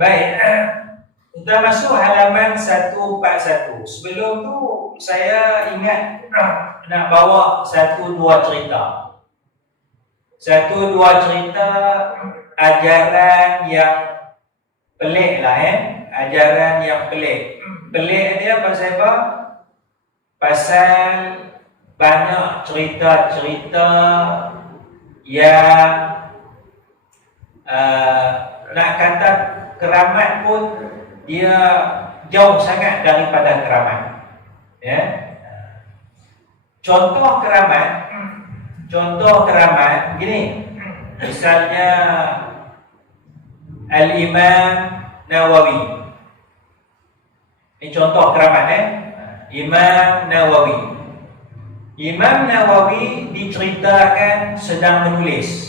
Baik, kita masuk halaman 141. Sebelum tu saya ingat nak bawa satu dua cerita. Satu dua cerita ajaran yang pelik lah ajaran yang pelik. Pelik dia pasal apa? Pasal banyak cerita-cerita yang nak kata keramat pun dia jauh sangat daripada keramat. Ya. Contoh keramat begini. Misalnya Al-Imam Nawawi. Ini contoh keramat Imam Nawawi. Imam Nawawi diceritakan sedang menulis.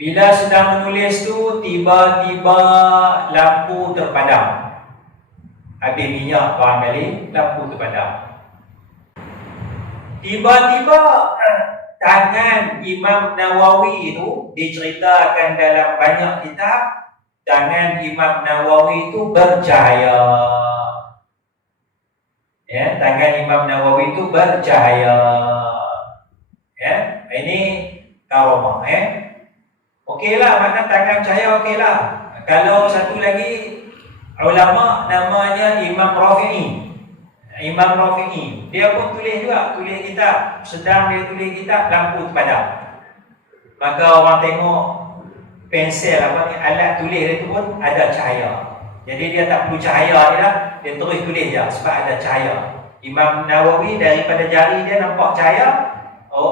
Bila sedang menulis tu tiba-tiba lampu terpadam. Habis minyak barangkali, lampu terpadam. Tiba-tiba tangan Imam Nawawi itu diceritakan dalam banyak kitab, tangan Imam Nawawi itu bercahaya. Ya, tangan Imam Nawawi itu bercahaya. Ya, ini karamah okeylah, makna tangan cahaya okeylah. Kalau satu lagi ulama namanya Imam Rafi'i. Dia pun tulis kitab. Sedang dia tulis kitab, lampu terpadam. Maka orang tengok pensel alat tulis dia tu pun ada cahaya. Jadi dia tak perlu cahaya dia terus tulis je sebab ada cahaya. Imam Nawawi daripada jari dia nampak cahaya.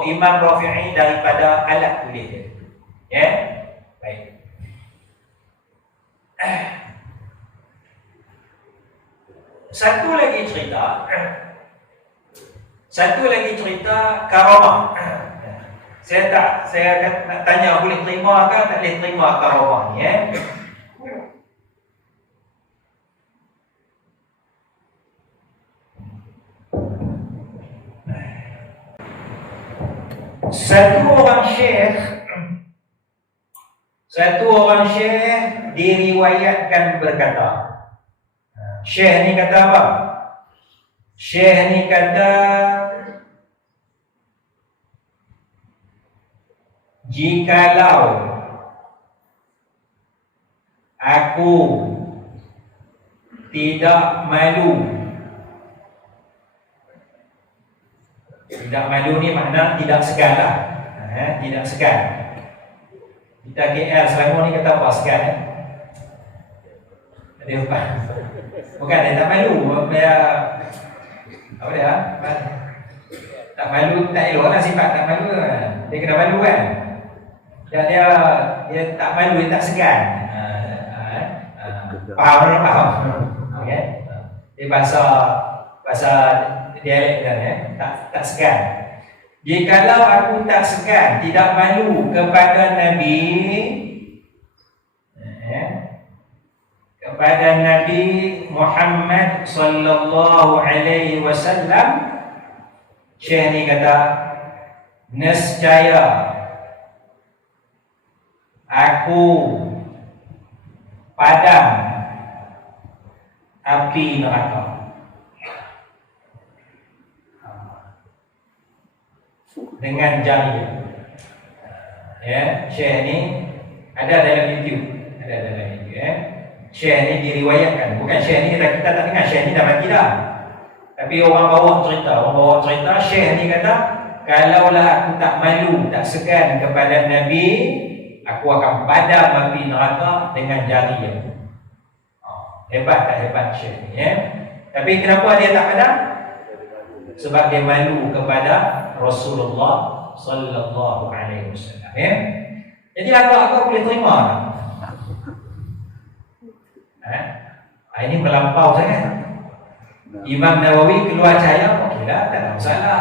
Imam Rafi'i daripada alat tulis dia. Ya, baik. Satu lagi cerita karamah. Saya nak tanya boleh terima ke tak boleh terima karamah ni Satu orang syekh diriwayatkan berkata. Syekh ni kata apa? Syekh ni kata, jikalau aku tidak malu. Tidak malu ni makna tidak segan lah. Tidak segan. Kita KL Selangor ni kata apa segan Dia bukan dia tak malu. Dia apa dia? Tak malu, tak elok lah sifat tak malu. Dia kena malu kan. Dan dia tak malu, dia tak segan. Faham? Okey. Dia bahasa dialek kan tak segan. Jikalau aku tak segan, tidak malu kepada Nabi Muhammad sallallahu alaihi wasallam, Syekh ni kata, nescaya aku padam api neraka. Dengan jari. Ya, Syekh ni ada dalam YouTube. Syekh ni diriwayatkan. Bukan Syekh ni kita tak dengar Syekh ni dah mati dah. Tapi orang bawa cerita Syekh ni kata, kalaulah aku tak malu, tak segan kepada Nabi, aku akan padam api neraka dengan jari aku. Hebat tak hebat Syekh ni Tapi kenapa dia tak padam? Sebab dia malu kepada Rasulullah sallallahu alaihi wasallam Jadi agak boleh terima ini melampau sangat. Imam Nawawi keluar cahaya, okeylah, tak ada masalah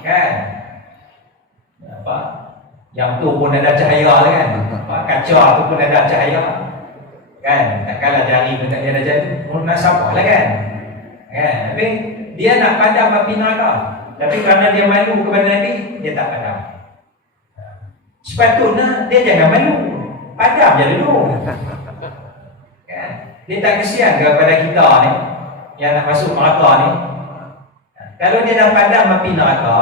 kan. Apa? Yang tu pun ada cahaya kan. Kaca tu pun ada cahaya kan. Takkanlah jari pun tak ada cahaya, nak siapa lah kan. Tapi dia nak padam api neraka. Tapi kerana dia malu kepada Nabi, dia tak padam. Sepatutnya dia jangan malu. padam je dulu. Kan? Dia tak kesian kepada kita ni yang nak masuk neraka ni. Kalau dia dah padam api neraka,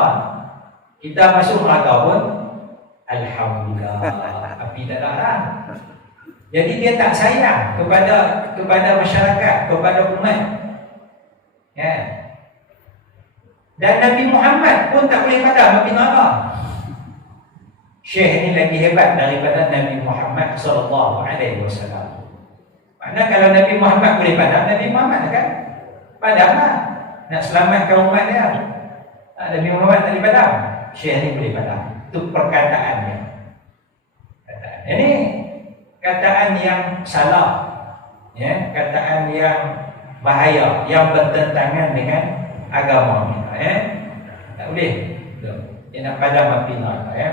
kita masuk neraka pun alhamdulillah, api tak ada lah. Jadi dia tak sayang kepada masyarakat, kepada umat. Ya. Dan Nabi Muhammad pun tak boleh padam api neraka. Syekh ni lagi hebat daripada Nabi Muhammad sallallahu alaihi wasallam. Maknanya kalau Nabi Muhammad boleh padam, Nabi Muhammad kan padamlah. Nak selamatkan umat dia. Nabi Muhammad tak boleh padam, Syekh ni boleh padam. Itu perkataannya. Ini kataan yang salah, ya, kataan yang bahaya, yang bertentangan dengan agama kita, ya. Tak boleh. Dia nak padam api neraka, ya.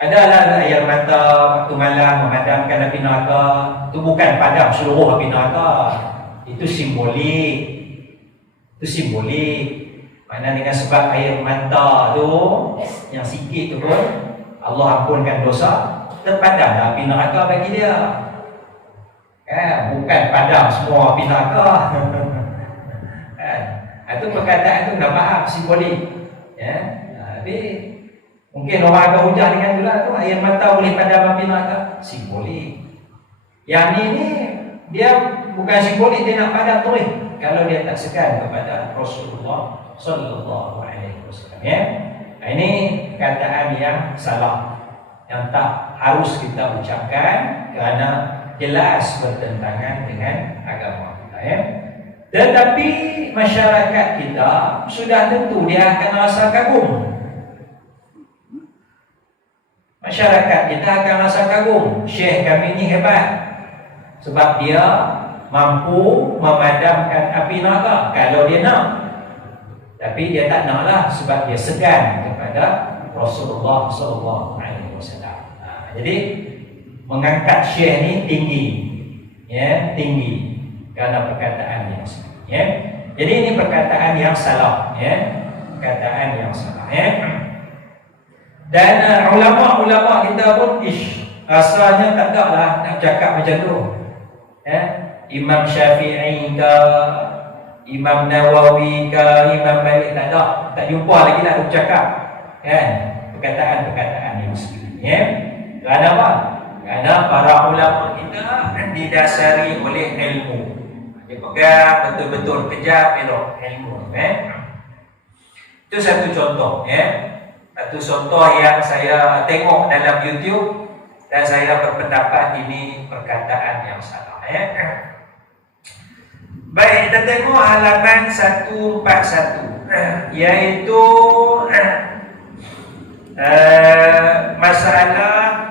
Adalah air mata waktu malam memadamkan api neraka. Itu bukan padam seluruh api neraka. Itu simbolik. Itu simbolik. Mana dengan sebab air mata tu yang sikit tu pun Allah ampunkan dosa, terpadamlah api neraka bagi dia. Bukan padam semua api neraka. Itu perkataan tu dah faham simbolik. Ya. Tapi mungkin orang akan hujah dengan tu lah tu, air mata boleh padam api neraka, simbolik. Yang ni dia bukan simbolik, dia nak padam terus kalau dia tak segan kepada Rasulullah sallallahu alaihi wasallam, ya. Ini kataan yang salah, yang tak harus kita ucapkan kerana jelas bertentangan dengan agama kita, ya. Tetapi masyarakat kita sudah tentu dia akan rasa kagum. Masyarakat kita akan rasa kagum, Syekh kami ni hebat sebab dia mampu memadamkan api neraka kalau dia nak. Tapi dia tak naklah sebab dia segan kepada Rasulullah sallallahu alaihi wasallam. Jadi mengangkat Syekh ni tinggi, ya, tinggi kerana perkataan yang salah, ya. Jadi ini perkataan yang salah, ya, perkataan yang salah, ya. Dan ulama-ulama kita pun rasanya tak ada lah nak cakap macam tu, ya. Imam Syafi'i ke, Imam Nawawi ke, Imam Malik, tak ada, tak jumpa lagi nak bercakap, kan, perkataan-perkataan yang seperti ini, ya. Kerana apa? Kerana para ulama kita didasari oleh ilmu. Dia pegang betul-betul kejap elok ilmu, Itu satu contoh, ya. Satu contoh yang saya tengok dalam YouTube dan saya berpendapat ini perkataan yang salah, ya. Baik, kita tengok halaman 141, iaitu masalah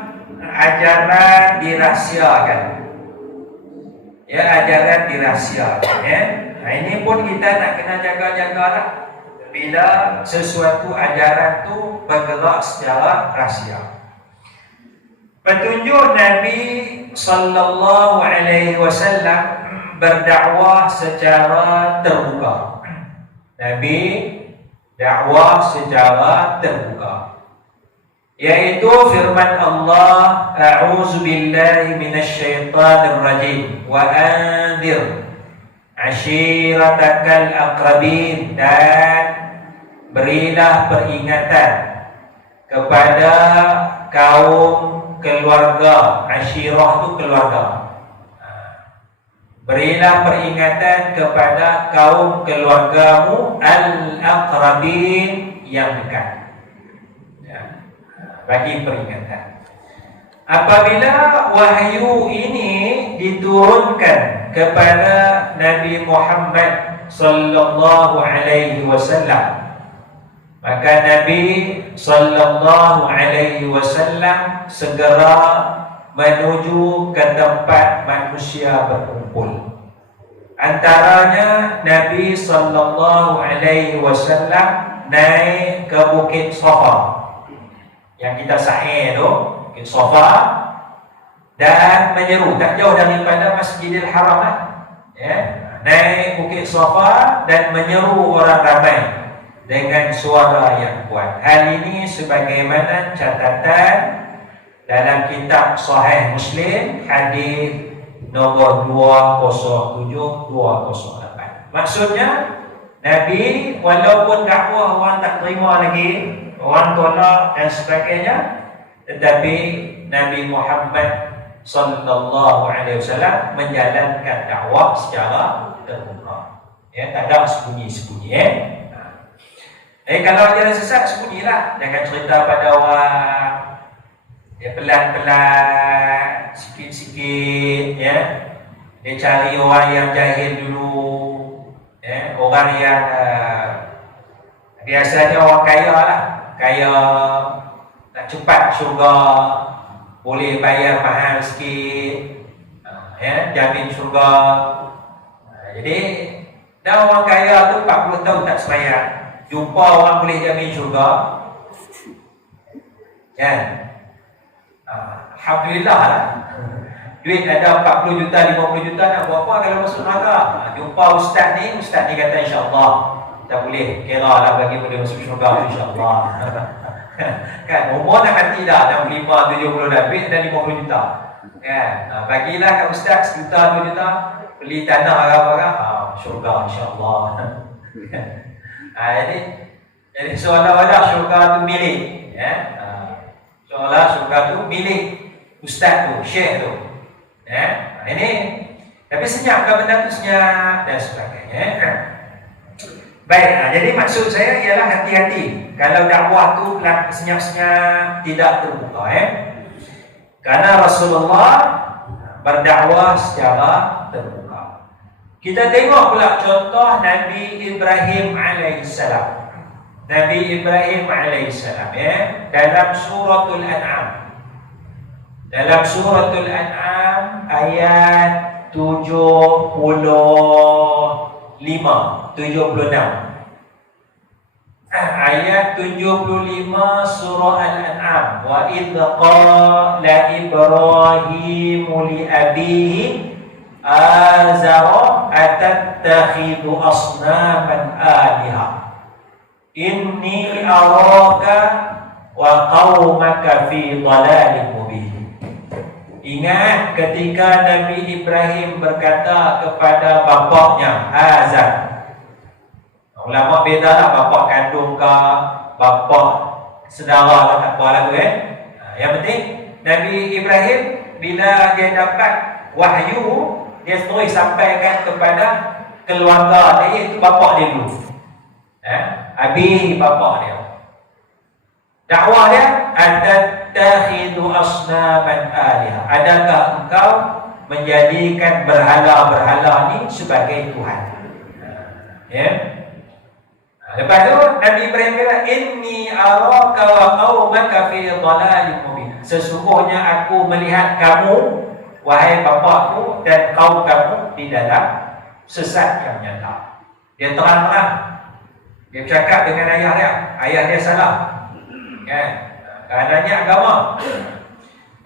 ajaran dirahsiakan. Ya, ajaran dirahsiakan, ya. Ini pun kita nak kena jaga-jagalah bila sesuatu ajaran tu bergerak secara rahsia. Petunjuk Nabi sallallahu alaihi wasallam berdakwah secara terbuka. Nabi dakwah secara terbuka, yaitu firman Allah, a'udzu billahi minasyaitonir rajim wa anzir ashiratakal aqrabin, dan berilah peringatan kepada kaum keluarga. Ashirah itu keluarga. Berilah peringatan kepada kaum keluargamu al-aqrabin, yang dekat, ya. Bagi peringatan. Apabila wahyu ini diturunkan kepada Nabi Muhammad sallallahu alaihi wasallam, maka Nabi sallallahu alaihi wasallam segera menuju ke tempat manusia berkumpul. Antaranya Nabi sallallahu alaihi wasallam naik ke Bukit Safa, yang kita sa'i tu, Bukit Safa, dan menyeru, tak jauh daripada Masjidil Haram, ya. Naik Bukit Safa dan menyeru orang ramai dengan suara yang kuat. Hal ini sebagaimana catatan dalam kitab Sahih Muslim hadis nombor 207-208. Maksudnya Nabi walaupun dakwah orang tak terima lagi, orang tolak dan sebagainya, tetapi Nabi Muhammad sallallahu alaihi wasallam menjalankan dakwah secara terbuka. Ya, tak ada sembunyi-sembunyi. Kalau ajaran sesat, sembunyilah. Jangan cerita pada orang. Ya, pelan-pelan, sikit-sikit, ya. Dia cari orang yang jahil dulu, ya. Orang yang biasanya orang kaya lah, kaya nak cepat syurga, boleh bayar mahal sikit, ya, jamin syurga. Jadi dah orang kaya tu 40 tahun tak sembahyang, jumpa orang boleh jamin syurga, kan? Alhamdulillah lah. Duit ada 40 juta, 50 juta, nak buat apa kalau masuk neraka? Jumpa ustaz ni kata insya-Allah tak boleh kira lah bagi boleh masuk syurga insya-Allah. Kan umur dah mati dah, dah 5 70 dah, duit ada 50 juta. Kan? Bagilah kat ustaz 1 juta 2 juta, beli tanah apa-apa, syurga insya-Allah. Jadi seolah-olah syurga tu milik, ya. Seolah syurga tu milik ustaz tu, syekh tu. Ya, ini tapi senyap kan, benda tu senyap dan sebagainya. Baik, jadi maksud saya ialah hati-hati kalau dakwah tu senyap-senyap, tidak terbuka, ya. Karena Rasulullah berdakwah secara terbuka. Kita tengok pula contoh Nabi Ibrahim alaihissalam. Nabi Ibrahim alaihissalam, ya, dalam suratul An'am. Dalam suratul An'am ayat 76. Ayat 75 surah Al-An'am. Wa idh qala Ibrahimu li abihi azara atattakhidhu asnaman aliha inni araka wa qaumaka fi dhalalin mubin. Ingat ketika Nabi Ibrahim berkata kepada bapaknya Azar. Ulama bedalah bapak kandung ke bapak saudara lah, tak apa lah tu, yang penting Nabi Ibrahim bila dia dapat wahyu, dia terus sampaikan kepada keluarga dia, iaitu bapak dia dulu, abi bapak dia. Dakwah dia, atattakhidhu asnaman alihah, adakah engkau menjadikan berhala-berhala ni sebagai Tuhan? Ya. Lepas tu Nabi Ibrahim kata, inni araka wa qaumaka fi dhalalin mubin. Sesungguhnya aku melihat kamu, wahai bapakku, dan kaum kamu di dalam sesat yang nyata. Dia terang-terang. Dia bercakap dengan ayah dia. Ayah dia salah. Kan? Keadaannya agama.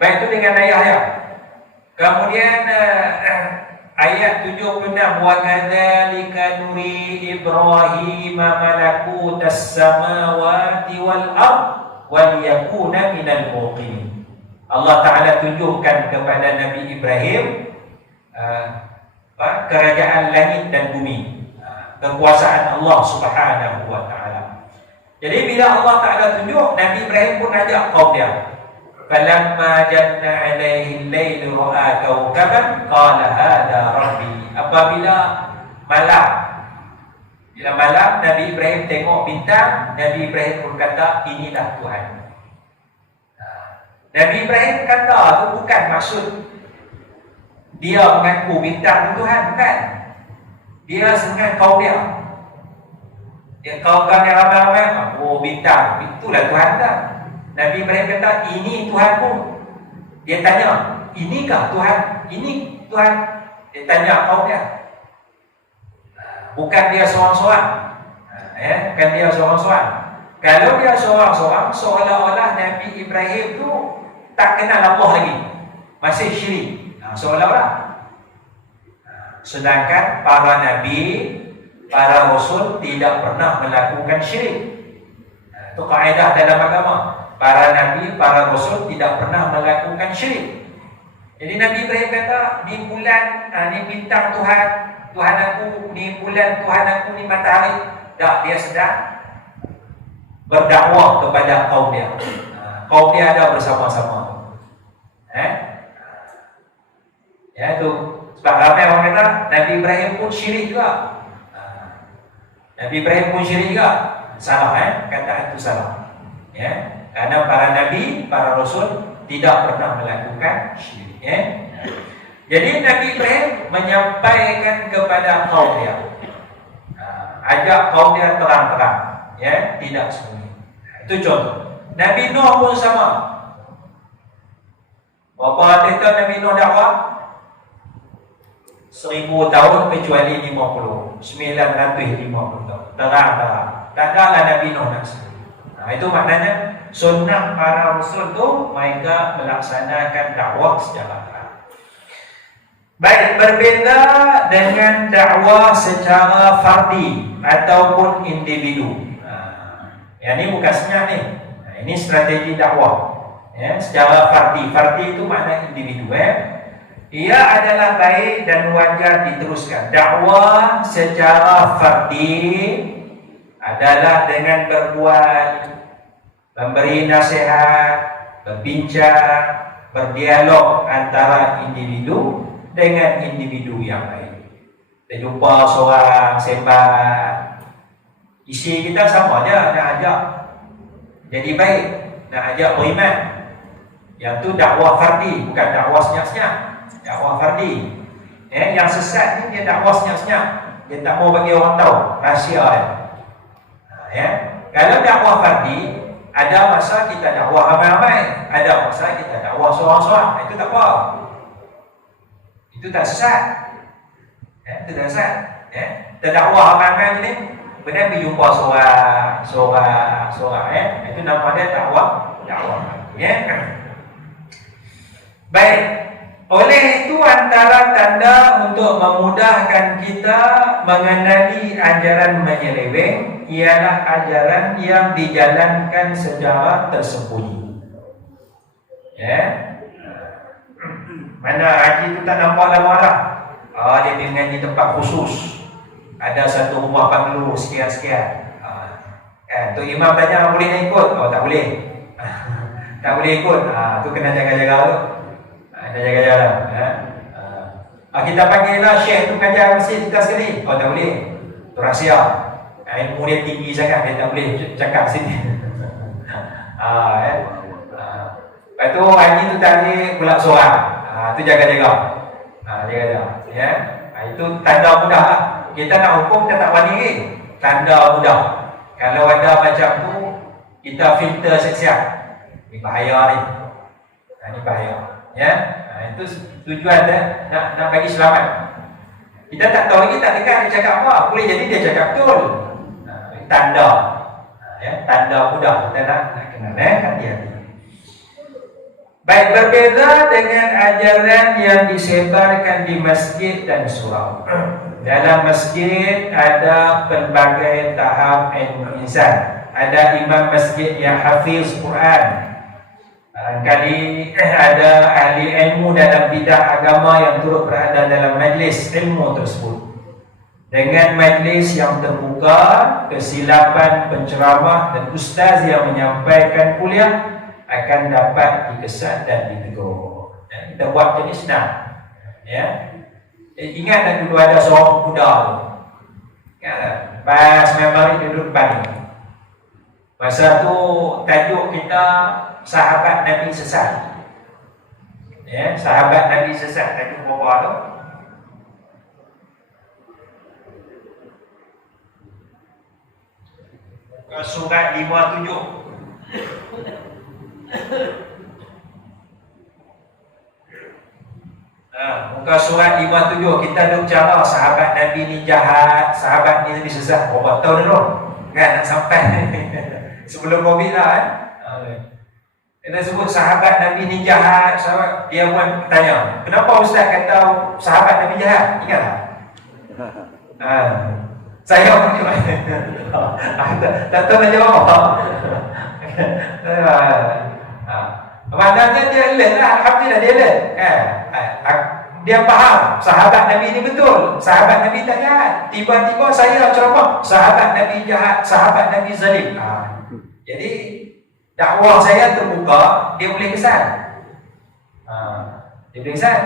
Baik itu dengan ayah dia. Kemudian ayat 76, wa kadzalika nuri Ibrahim malakutas samawati wal ard wa liyakuna minal muqinin. Allah Taala tunjukkan kepada Nabi Ibrahim kerajaan langit dan bumi, kekuasaan Allah Subhanahu wa taala. Jadi bila Allah Taala tunjuk, Nabi Ibrahim pun ajak kaum dia. Falamma janna alaihi al-lail ra'a kawkaban qala hadha rabbi. Apabila malam, bila malam Nabi Ibrahim tengok bintang, Nabi Ibrahim berkata, inilah Tuhan. Nabi Ibrahim kata itu bukan maksud dia mengaku bintang itu Tuhan, bukan. Dia dengan kaum dia. Dia kaum-kaum yang ramai-ramai, oh bintang, itulah Tuhan dah. Nabi Ibrahim kata, ini Tuhanmu. Dia tanya, inikah Tuhan? Ini Tuhan. Dia tanya kaum dia. Bukan dia seorang-seorang. Bukan dia seorang-seorang. Kalau dia seorang-seorang, seolah-olah Nabi Ibrahim tu tak kenal Allah lagi. Masih syirik. Seolah-olah. Sedangkan para Nabi, para Rasul tidak pernah melakukan syirik. Itu kaedah dalam agama. para nabi, para rasul tidak pernah melakukan syirik. Jadi Nabi Ibrahim kata, ni bulan, ni bintang Tuhan, Tuhan aku, ni bulan Tuhan aku, ni matahari. Tak, dia sedang berdakwah kepada kaum dia. Kaum dia ada bersama-sama. Ya, tu sebab ramai orang kata Nabi Ibrahim pun syirik juga. Nabi Ibrahim pun syirik juga. Salah, kata itu salah. Ya, karena para nabi, para rasul tidak pernah melakukan syirik. Jadi Nabi Ibrahim menyampaikan kepada kaum dia, ajak kaum dia terang-terang, ya, tidak sembunyi. Itu contoh. Nabi Nuh pun sama. Berapa tahun Nabi Nuh dakwah? 1000 tahun kecuali 50, 950 tahun. Terang-terang. Tak adalah Nabi Nuh nak sembunyi. Itu maknanya sunnah para rasul tu mereka melaksanakan dakwah secara terang. Baik, berbeza dengan dakwah secara fardi ataupun individu. Yang ini bukan senyap ni. Ini strategi dakwah. Ya, secara fardi. Fardi itu makna individu. Ia adalah baik dan wajar diteruskan. Dakwah secara fardi adalah dengan berbuat, memberi nasihat, berbincang, berdialog antara individu dengan individu yang lain. Kita jumpa seorang sembang, isi kita sama je, nak ajak jadi baik, nak ajak beriman. Yang tu dakwah fardi, bukan dakwah senyap-senyap. Dakwah fardi. Yang sesat ni dia dakwah senyap-senyap. Dia tak mau bagi orang tahu rahsia dia. Kalau dakwah fardi, ada masa kita dakwah ramai-ramai, ada masa kita dakwah seorang-seorang. Itu tak apa. Itu tak sesat. Itu tak sesat. Kita dakwah ramai-ramai ni, kemudian pergi jumpa seorang. Itu nama dia dakwah. Baik. Oleh itu antara tanda untuk memudahkan kita mengenali ajaran menyeleweng ialah ajaran yang dijalankan secara tersembunyi. Ya. Mana haji itu tak nampak lama-lama. Dia dengan di tempat khusus. Ada satu rumah banglo sekian-sekian. Tu imam tanya boleh nak ikut? Oh tak boleh. Tak boleh ikut. Tu kena jaga-jaga tu. Kena jaga-jaga. Kita panggil lah syekh tu kajar masjid kita sekali. Oh tak boleh. Tu rahsia. Ilmu dia tinggi sangat, dia tak boleh cakap sini. Lepas tu haji tu tak boleh pula seorang. Tu jaga-jaga. Jaga-jaga. Ya. Itu tanda mudah lah. Kita nak hukum, kita tak wani lagi. Tanda mudah. Kalau ada macam tu, kita filter siap-siap. Ini bahaya ni. Ini bahaya. Ya. Itu tujuan dia nak bagi selamat. Kita tak tahu lagi, tak dekat dia cakap apa. Boleh jadi dia cakap betul. Tanda. Tanda mudah. Kita nak kenal. Hati-hati. Baik, berbeza dengan ajaran yang disebarkan di masjid dan surau. Dalam masjid ada pelbagai tahap ilmu insan. Ada imam masjid yang hafiz Quran. Barangkali ada ahli ilmu dalam bidang agama yang turut berada dalam majlis ilmu tersebut. Dengan majlis yang terbuka, kesilapan penceramah dan ustaz yang menyampaikan kuliah akan dapat dikesan dan ditegur. Kita buat jenis senang. Ya. Ingat tak dulu ada seorang budak tu. Pas memang duduk depan ni. Masa tu tajuk kita sahabat Nabi sesat. Ya, sahabat Nabi sesat tajuk berapa tu? Surat 57. Muka surat 57 kita ada bicara sahabat Nabi ni jahat, sahabat ni Nabi sesat. Berapa tahun dulu? Kan nak sampai sebelum Covid lah Kita sebut sahabat Nabi ni jahat, sahabat dia pun tanya, kenapa ustaz kata sahabat Nabi jahat? Ingat tak? Saya pun tak tahu nak jawab apa. Maknanya dia alert lah, alhamdulillah dia alert. Dia faham sahabat Nabi ni betul, sahabat Nabi tak jahat. Tiba-tiba saya ceramah sahabat Nabi jahat, sahabat Nabi zalim. Jadi dakwah saya terbuka, dia boleh kesan. Dia boleh kesan.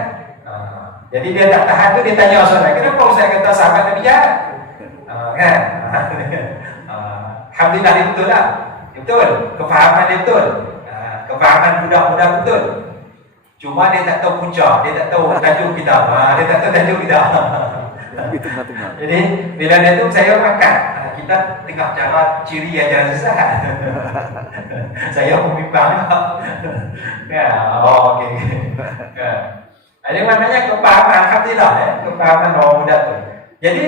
Jadi dia tak tahan tu, dia tanya soalan, kenapa saya kata sahabat Nabi jahat? Kan? Alhamdulillah dia betul lah. Dia betul, kefahaman dia betul. Kefahaman budak-budak betul. Cuma dia tak tahu punca, dia tak tahu tajuk kita. Dia tak tahu tajuk kita. Jadi bila dia tu saya angkat, kita tengah cara ciri ajaran sesat. Saya membimbang. Ya, oh okey. Ada maknanya kepahaman, alhamdulillah kepahaman orang muda tu. Jadi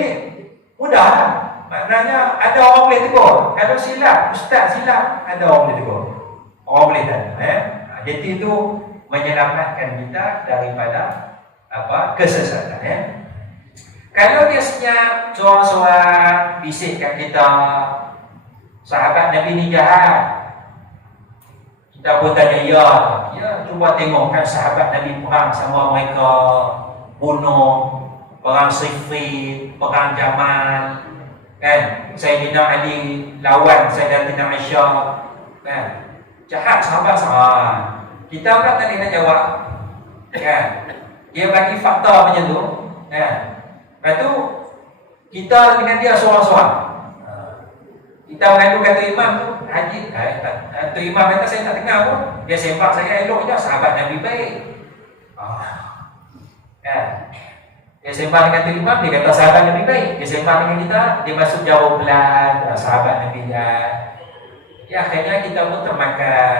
mudah lah. Maknanya ada orang boleh tegur. Kalau silap, ustaz silap, ada orang boleh tegur. Orang boleh tanya. Jadi itu menyelamatkan kita daripada kesesatan. Kalau dia senyap, soal-soal bisikkan kita, sahabat Nabi ni jahat, kita pun tanya, ya cuba tengok kan sahabat Nabi perang sama mereka, bunuh, perang Siffin, perang Jamal, kan? Sayyidina Ali lawan Sayyidatina Aisyah, kan? Jahat sahabat. Kita pula tak nak jawab, kan? Dia bagi fakta macam tu, kan? Lepas tu kita dengan dia soal-soal. Kita mengadu kata imam tu, haji, tu imam kata saya tak dengar pun, dia sembang saya elok je, sahabat Nabi baik. Kan? Dia sembang dengan tu imam, dia kata sahabat Nabi baik. Dia sembang dengan kita, dia masuk jawab pelan, sahabat Nabi jahat. Ya akhirnya kita pun termakan.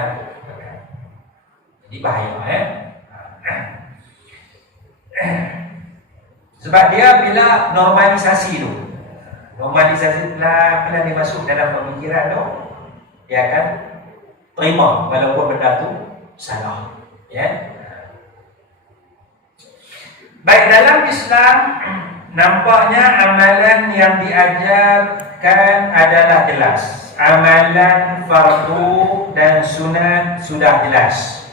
Jadi bahaya sebab dia bila normalisasi tu, normalisasi bila dia masuk dalam pemikiran tu, dia akan terima walaupun benda tu salah. Ya. Baik, dalam Islam nampaknya amalan yang diajarkan adalah jelas. Amalan fardu dan sunat sudah jelas.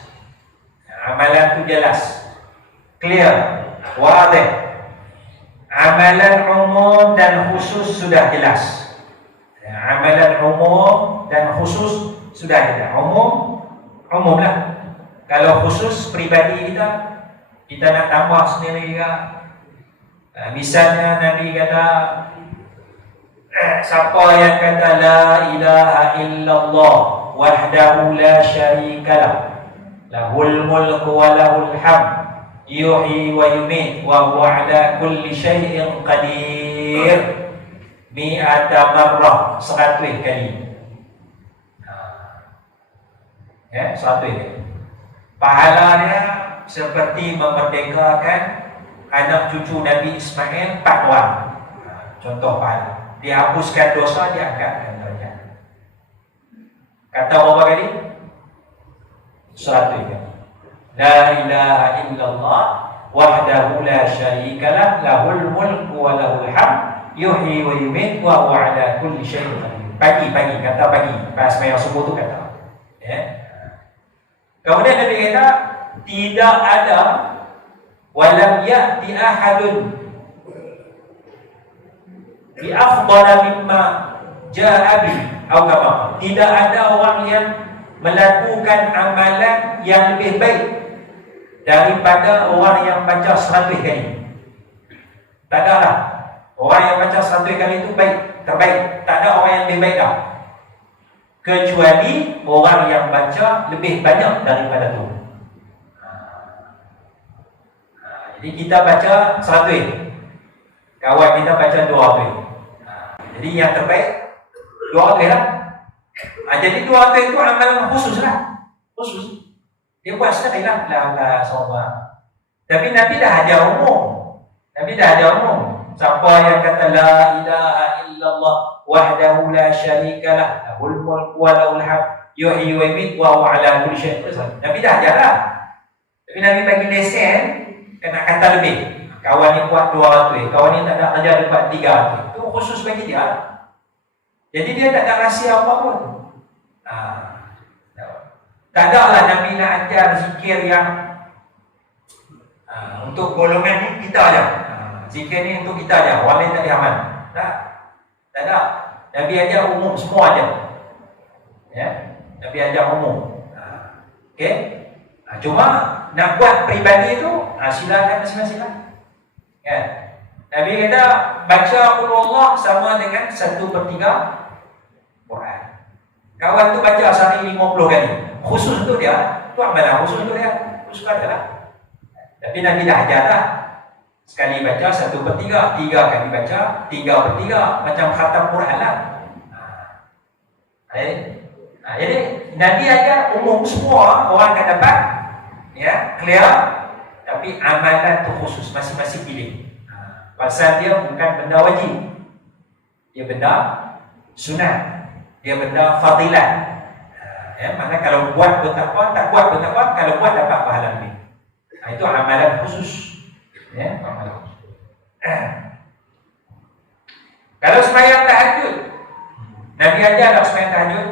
Amalan tu jelas, clear, wadih. Amalan umum dan khusus sudah jelas. Amalan umum dan khusus sudah jelas. Umum lah. Kalau khusus pribadi kita nak tambah sendiri juga. Misalnya Nabi kata, siapa yang kata la ilaha illallah wahdahu la syarikalah, lahul mulku wa lahul hamd, yuhyi wa yumit wa huwa ala kulli syai'in qadir, mi'ata marrah, 100 kali. 100 kali. Pahalanya seperti memerdekakan anak cucu Nabi Ismail 4 orang. Contoh pahala. Dihapuskan dosa, diangkatkan derajat. Kata berapa kali? 100 kali. La ilaha illallah wahdahu la syarikalah, lahul mulku wa lahul hamd, yuhyi wa yumit wa huwa ala kulli syai'in qadir. Pagi, kata pagi. Pas sembahyang subuh tu kata. Kemudian Nabi kata, tidak ada walam ya'ti ahadun bi afdala mimma ja'a bi atau kama. Tidak ada orang yang melakukan amalan yang lebih baik daripada orang yang baca 100 kali. Tak ada lah. Orang yang baca 100 kali itu baik, terbaik. Tak ada orang yang lebih baik dah. Kecuali orang yang baca lebih banyak daripada itu. Jadi kita baca 100, kawan kita baca 200. Jadi yang terbaik 200 lah. Jadi 200 itu amalan khusus lah. Khusus. Dia buat sekali lah. Tapi Nabi dah ajar umum. Siapa yang kata la ilaha illallah wahdahu la syarikalah, lahul mulku wa lahul hamd, yuhyi wa yumiit wa huwa ala kulli syai'in qadir. Nabi dah ajar lah. Tapi Nabi bagi lesen, kena kata lebih. Kawan ni buat 200, kawan ni tak ada ajar dia buat 300. Itu khusus bagi dia. Jadi dia tak ada rahsia apa pun. Tak ada lah Nabi nak ajar zikir yang untuk golongan ni kita aja. Zikir ni untuk kita aja, orang lain tak diamal. Tak ada. Nabi ajar umum, semua aja. Ya, Nabi ajar umum. Okey. Cuma nak buat peribadi tu, silakan masing-masing lah. Ya. Nabi kata baca qul Allah sama dengan 1/3 Quran. Kawan tu baca sehari 50 kali. Khusus untuk dia, tu amalan khusus untuk dia. Khusus adalah. Tapi Nabi dah ajar dah. Sekali baca 1/3, 3 kali baca 3/3, macam khatam Quran lah. Jadi Nabi ajar umum, semua orang akan dapat, ya, clear. Tapi amalan tu khusus, masing-masing pilih. Pasal dia bukan benda wajib, dia benda sunat, dia benda fadilat. Ya, mana kalau buat bertakwa, tak buat bertakwa, kalau buat dapat pahala lebih. Itu amalan khusus. Ya, amalan khusus. Kalau sembahyang tahajud, Nabi ajar tak sembahyang tahajud?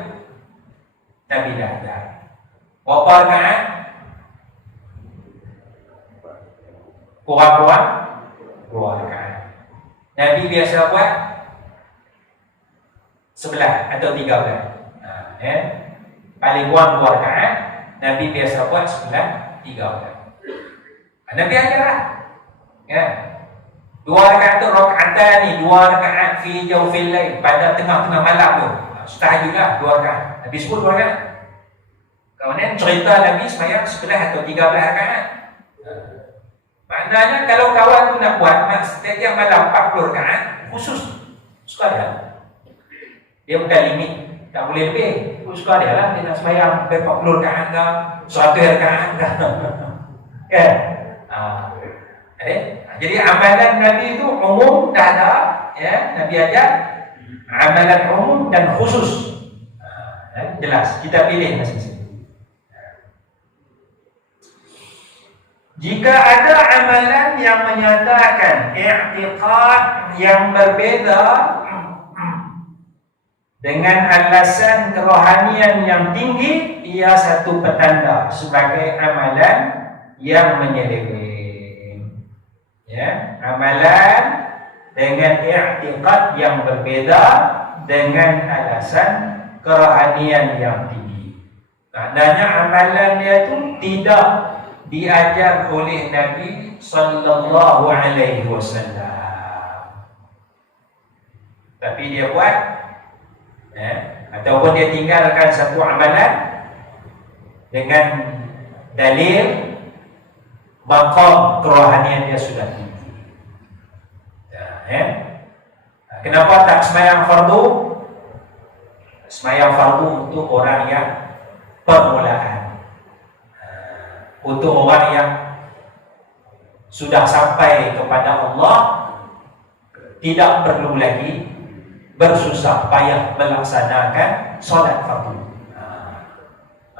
Nabi dah ajar. Berapa rakaat? Kurang-kurang 2 rakaat. Nabi biasa buat 11 atau 13. Ya. Paling kurang 2 rakaat. Nabi biasa buat 11, 13. Nabi ajarlah. Ya. 2 rakaat tu rakaatan ni, 2 rakaat fi jawfil lail, pada tengah-tengah malam tu. Tahajudlah 2 rakaat. Nabi sebut 2 rakaat. Kemudian cerita Nabi sembahyang 11 atau 13 rakaat. Maknanya kalau kawan tu nak buat setiap malam 40 rakaat, khusus suka dia. Dia bukan limit, tak boleh lebih. Suka dia lah, dia nak sembahyang 40 rakaat ke, 100 rakaat ke. Kan? Jadi amalan Nabi itu umum dah ada, ya, Nabi ajar amalan umum dan khusus. Jelas, kita pilih masing-masing. Jika ada amalan yang menyatakan i'tiqad yang berbeza dengan alasan kerohanian yang tinggi, ia satu petanda sebagai amalan yang menyeleweng. Ya, amalan dengan i'tiqad yang berbeza dengan alasan kerohanian yang tinggi. Maknanya amalan dia tu tidak diajar oleh Nabi sallallahu alaihi wasallam, tapi dia buat, ataupun dia tinggalkan satu amalan dengan dalil maqam kerohanian dia sudah tinggi. Kenapa tak sembahyang fardu? Sembahyang fardu untuk orang yang permulaan, untuk orang yang sudah sampai kepada Allah, tidak perlu lagi bersusah payah melaksanakan solat fardu.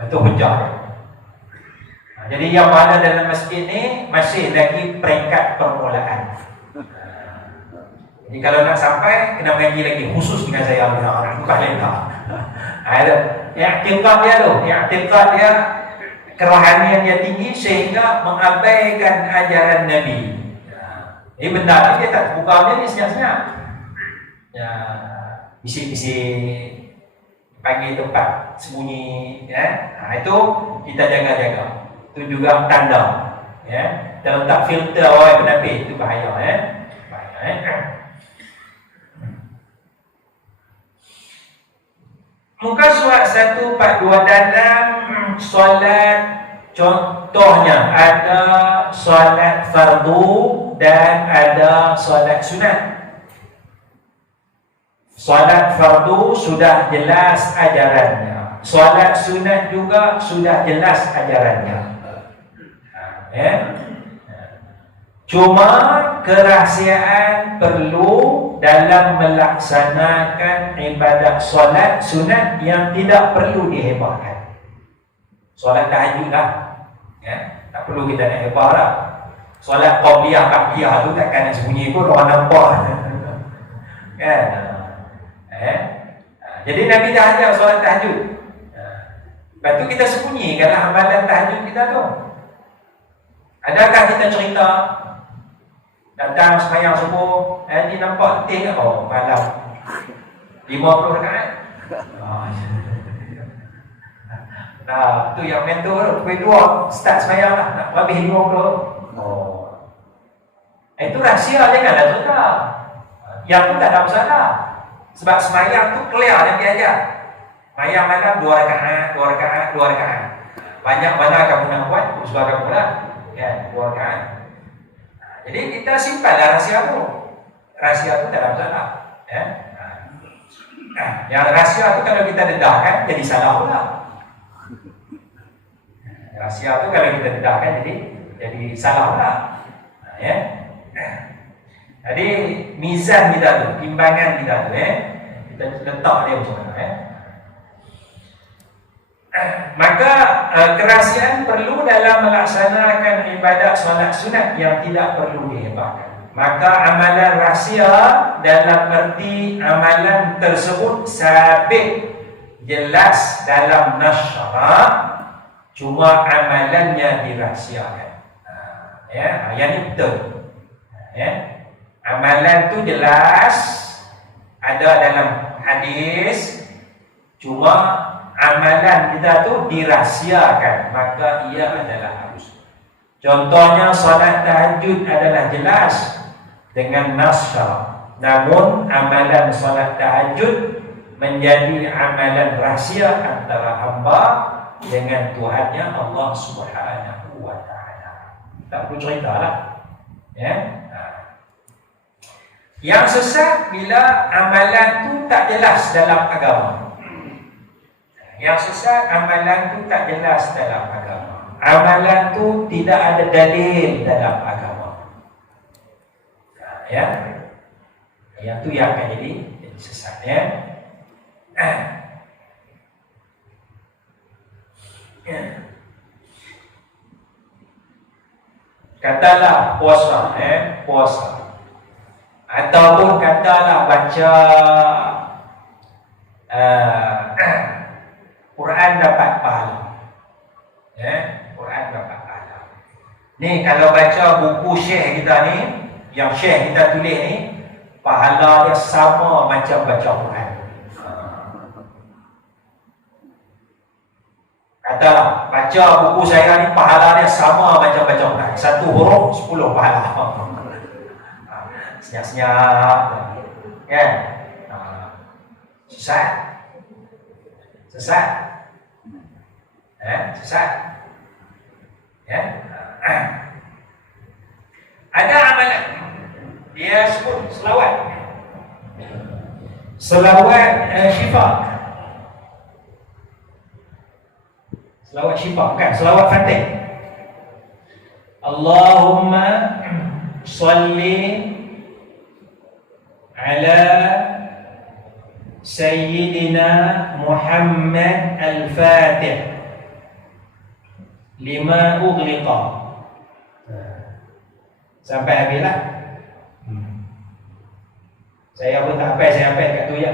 Itu hujah. Jadi yang ada dalam masjid ni masih lagi peringkat permulaan. Jadi kalau nak sampai, kena mengaji lagi khusus dengan saya orang bukan lain tak. Ada i'tiqad dia tu, i'tiqad dia, kerohanian dia tinggi sehingga mengabaikan ajaran Nabi. Ini benda ni dia tak terbuka dia ni senyap-senyap. Ya, bisik-bisik, panggil tempat sembunyi, ya. Itu kita jaga-jaga. Itu juga tanda, ya. Dan letak filter orang penapis, itu bahaya, ya. Bahaya, Muka surat 142 dalam solat, contohnya ada solat fardu dan ada solat sunat. Solat fardu sudah jelas ajarannya, solat sunat juga sudah jelas ajarannya. Cuma kerahsiaan perlu dalam melaksanakan ibadat solat sunat yang tidak perlu dihebahkan. Solat tahajud lah, ya, tak perlu kita nak hebah lah. Solat qabliyah, ba'diyah tu takkan nak sembunyi pun orang nampak. Kan? Jadi Nabi dah ajar solat tahajud. Lepas tu kita sembunyikanlah amalan tahajud kita tu. Adakah kita cerita datang sembahyang subuh, ni nampak letih ke? Oh, malam 50 rakaat. Nah, tu yang mentor tu, dua start sembahyang lah, nak habis 50. Oh. Itu rahsia, janganlah cerita. Yang tu tak ada masalah. Sebab sembahyang tu clear dan biasa. Sembahyang malam 2 rakaat. Banyak mana kamu nak buat, sebab kamu lah. Ya, 2 rakaat. Jadi kita simpanlah rahsia tu. Rahsia tu tak ada masalah. Ya. Yang rahsia tu kalau kita dedahkan jadi salah pula. Rahsia tu kalau kita dedahkan jadi salah pula. Ya. Jadi mizan kita tu, timbangan kita tu, kita letak dia macam mana. Maka kerahsiaan perlu dalam melaksanakan ibadat solat sunat yang tidak perlu dihebahkan. Maka amalan rahsia dalam erti amalan tersebut sabit jelas dalam nas syarak, cuma amalannya dirahsiakan. Ya, yang ini betul. Ya. Amalan tu jelas ada dalam hadis, cuma amalan kita tu dirahsiakan, maka ia adalah harus. Contohnya solat tahajud adalah jelas dengan nas syarak. Namun amalan solat tahajud menjadi amalan rahsia antara hamba dengan Tuhannya Allah Subhanahu wa taala. Tak perlu ceritalah. Ya. Yang sesat bila amalan tu tak jelas dalam agama. Yang sesat amalan tu tak jelas dalam agama. Amalan tu tidak ada dalil dalam agama. Ya. Yang tu yang akan jadi sesat, ya. Katalah puasa, puasa. Ataupun katalah baca Quran dapat pahala. Quran dapat pahala. Ni kalau baca buku syekh kita ni, yang syekh kita tulis ni, pahala dia sama macam baca Quran. Katalah baca buku saya ni, pahala dia sama macam baca Quran. 1 huruf 10 pahala. Senyap-senyap, kan? Sesat. Sesat. Ya. Ada amalan dia sebut selawat. Selawat syifa. Selawat syifa bukan selawat Fatih. Allahumma salli ala Sayyidina Muhammad al-Fatih lima ughliqa. Sampai habislah. Saya pun tak sampai, saya sampai kat tu ya.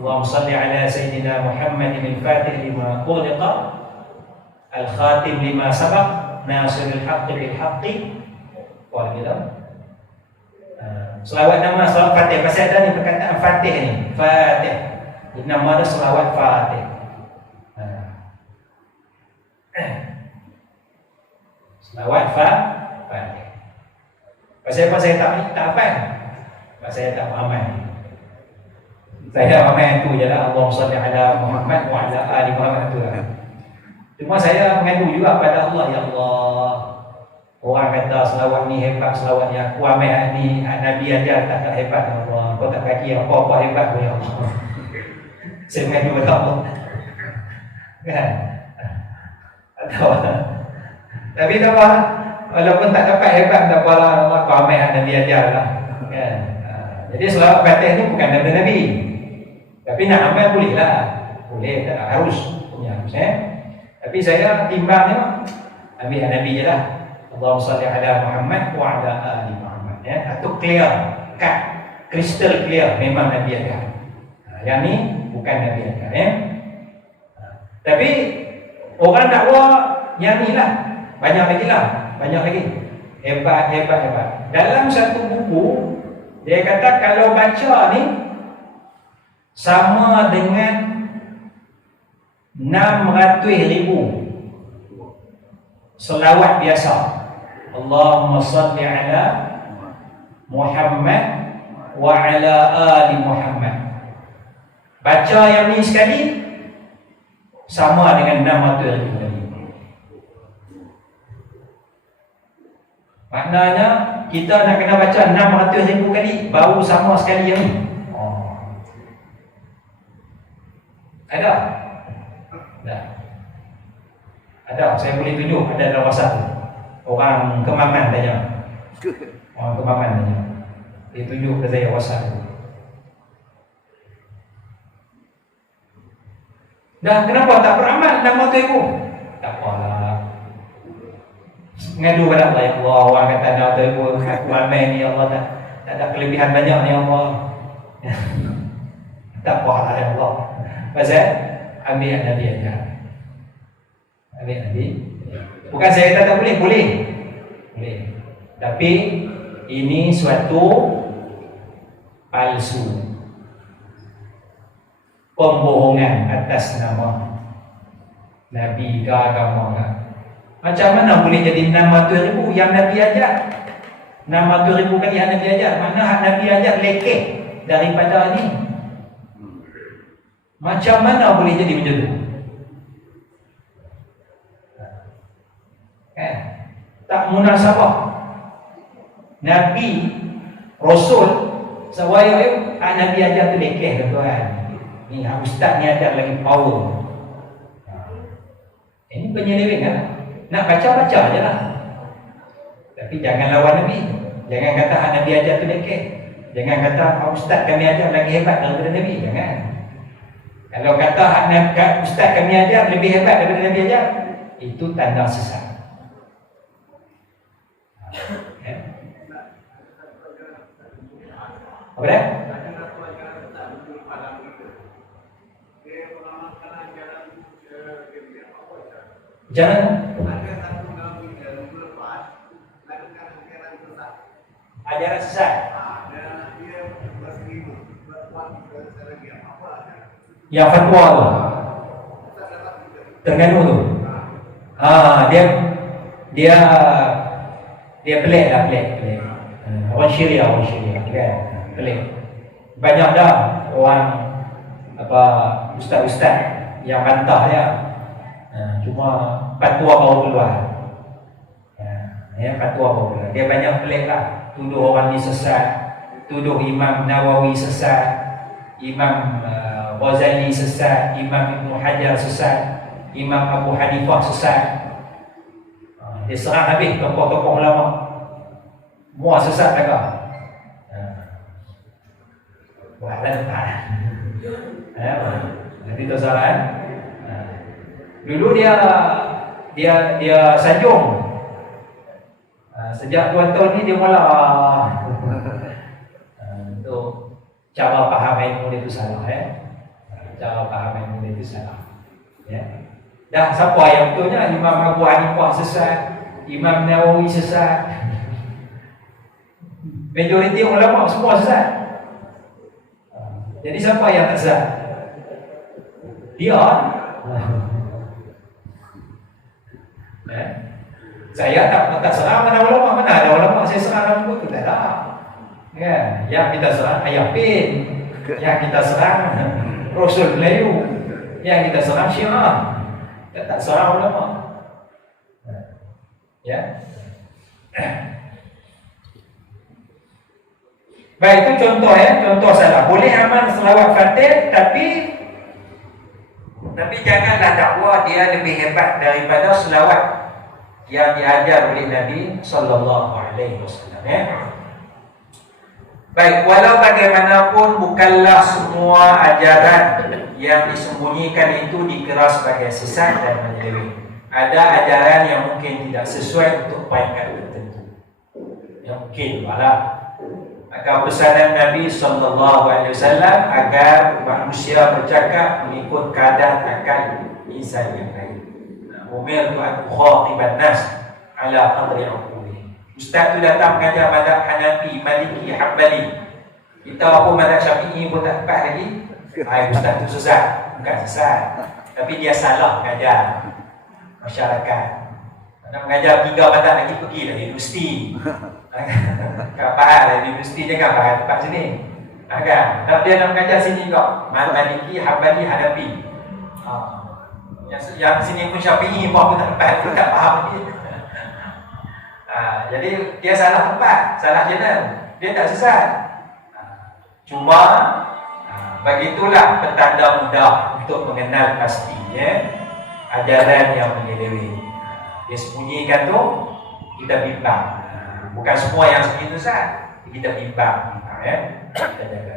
Allahumma salli ala Sayyidina Muhammad al-Fatih lima ughliqa al-khatim lima sabaq nasiril haqqi bil haqqi wa gitu. Selawat nama selawat Fatih. Pasal ada ni perkataan Fatih ni, Fatih. Nama dia selawat Fatih. Selawat Fatih. Pasal apa saya tak apa? Pasal saya tak aman. Saya aman tu je lah. Allahumma salli ala Muhammad wa ala ali Muhammad tu lah. Cuma saya mengadu juga pada Allah, ya Allah. Orang kata selawat ni hebat, selawat ni aku ambil ni Nabi ajar tak hebat, ya Allah. Kau tak kaki apa-apa hebat pun, ya Allah. Saya mengadu pada Allah. Kan? Atau tapi tak apa, walaupun tak dapat hebat, tak apalah, Allah kau ambil Nabi ajar lah. Kan? Jadi selawat Fatih ni bukan daripada Nabi. Tapi nak amal boleh lah. Boleh, tak harus. Punya harus, Tapi saya timbangnya ambil Nabi je lah. Allahumma salli ala Muhammad wa ala ali Muhammad, atau clear, cut, crystal clear, memang Nabi ada. Yang ni bukan Nabi ada, Tapi Orang dakwa yang ni lah, banyak lagi lah, banyak lagi. Hebat. Dalam satu buku, dia kata kalau baca ni sama dengan 600,000 selawat biasa. Allahumma salli ala Muhammad wa ala ali Muhammad. Baca yang ni sekali sama dengan 600,000 kali. Maknanya kita nak kena baca 600,000 kali baru sama sekali yang ni. Ada? Ada, saya boleh tunjuk, ada dalam WhatsApp. Orang Kemaman tanya. Orang Kemaman tanya. Dia tunjuk ke saya WhatsApp. Dah, kenapa tak beramal 600,000? Tak apalah. Ngadu pada Allah, ya Allah, orang kata 600,000 aku amal ni, ya Allah, tak ada kelebihan banyak ni, ya Allah. Tak apalah, ya Allah. Pasal ambil yang Nabi ajar. Ambil Nabi. Bukan saya kata tak boleh, boleh. Tapi ini suatu palsu, pembohongan atas nama Nabi ke agama ke. Macam mana boleh jadi 600,000 yang Nabi ajar? 600,000 kali yang Nabi ajar. Mana hak Nabi ajar lekeh daripada ni? Macam mana boleh jadi macam tu? Tak munasabah. Nabi, Rasul, sewaya Nabi ajar tu lekeh ke tuan. Ni ustaz ni ajar lagi power. Ini penyeleweng kan? Nak baca-baca je lah. Tapi jangan lawan Nabi. Jangan kata Nabi ajar tu lekeh. Jangan kata ustaz kami ajar lagi hebat daripada Nabi. Jangan. Kalau kata ustaz kami ajar lebih hebat daripada Nabi ajar, itu tanda sesat. Apa dia? Jangan ajaran sesat. Yang fatwa tu Terengganu tu. Dia pelik lah, pelik. Orang Syria kan. Pelik. Banyak dah orang ustaz-ustaz yang bantah dia. Cuma fatwa baru keluar. Fatwa baru keluar. Dia banyak pelik lah. Tuduh orang ni sesat, tuduh Imam Nawawi sesat, Imam Ghazali sesat, Imam Ibn Hajar sesat, Imam Abu Hanifah sesat. Dia serang habis tokoh-tokoh ulama. Semua sesat mereka. Buatlah tak. Nanti tu salah. Dulu dia sanjung. Sejak 2 tahun ni dia mula untuk cara faham ilmu dia tu salah. Cara faham ilmu dia tu salah. Dah siapa yang betulnya? Imam Abu Hanifah sesat, Imam Nawawi sesat. Majoriti ulama semua sesat. Jadi siapa yang tak sesat? Dia. Saya tak serang mana ulama, mana ada ulama saya serang dalam buku tu, tak ada. Yang kita serang Ayah Bin, yang kita serang Rasul Melayu, yang kita serang Syiah. Kita tak serang ulama. Baik, itu contoh contoh salah. Boleh amal selawat Fatih, tapi janganlah dakwa dia lebih hebat daripada selawat yang diajar oleh Nabi sallallahu alaihi wasallam. Baik, walau bagaimanapun bukanlah semua ajaran yang disembunyikan itu dikira sebagai sesat dan menyeleweng. Ada ajaran yang mungkin tidak sesuai untuk peringkat tertentu. Yang mungkin malah agar pesanan Nabi sallallahu alaihi wasallam agar manusia bercakap mengikut kadar akal insan yang lain. umirtu an ukhatiban nas ala qadri uquli. Ustaz tu datang mengajar mazhab Hanafi, Maliki, Hanbali. Kita apa mazhab Syafi'i pun tak dapat lagi. Ustaz tu sesat. Bukan sesat, tapi dia salah mengajar masyarakat. Nak mengajar 3 mazhab lagi pergi lah universiti. Kau faham lah, universiti jangan faham tempat sini. Kan? Dan dia nak mengajar sini kok, Maliki, Hanbali, Hanafi. Yang sini pun Syafi'i pun tak dapat, pun tak faham lagi. Jadi dia salah tempat, salah channel. Dia tak sesat. Cuma begitulah petanda mudah untuk mengenal pasti ajaran yang menyeleweng. Dia sembunyikan tu, kita bimbang. Bukan semua yang seperti itu sah, kita bimbang. Kita jaga.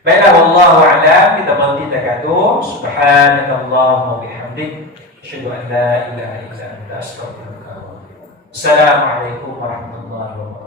Baiklah, wallahu a'lam. Kita berhenti dekat tu. Subhanakallahumma bihamdik, asyhadu an la ilaha illa anta, astaghfiruka wa atubu ilaik. Assalamualaikum warahmatullahi wabarakatuh.